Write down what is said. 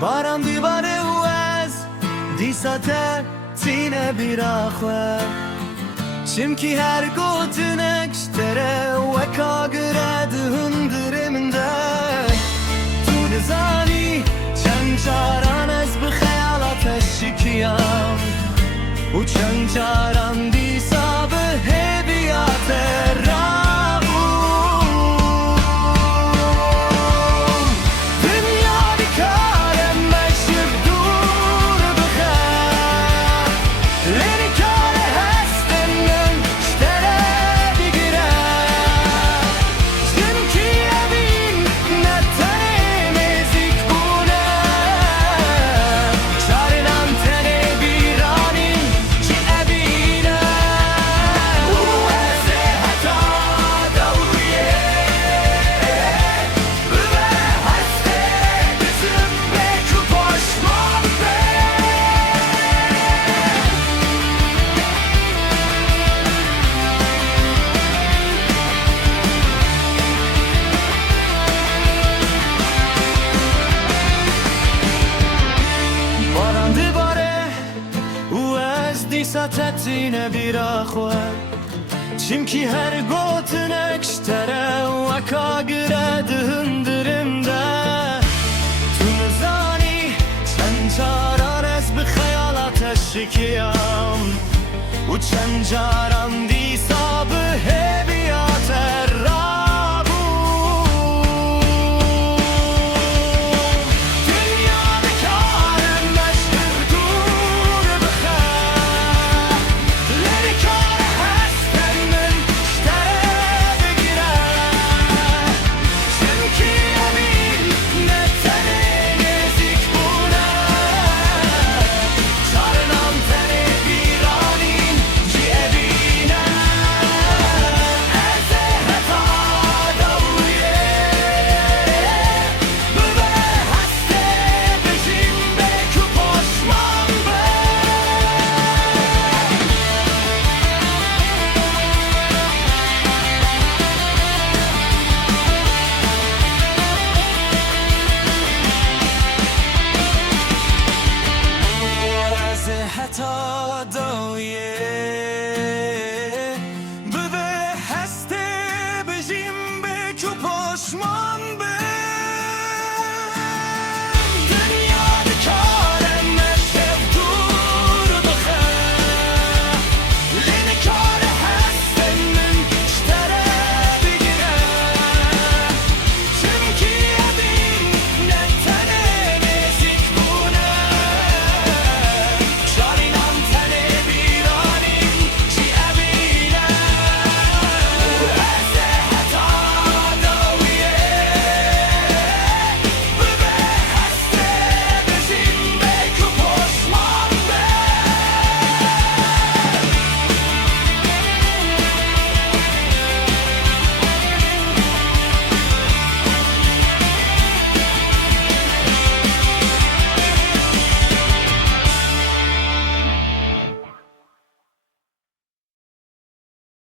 باران دیواره و از دیساته تینه بیراخوه چمکی هر گوتنکش تره و کاگره دهندره من ده تو نزانی چند جاران از بخیالات شکیم و چند جاران دیسا به هدیات رام تتینه بیراخوه چمکی هر گوتنکش تره و کاگره دهندرم ده تو نزانی چند جاران از بخیالات شکیم و چند جاران دیسا به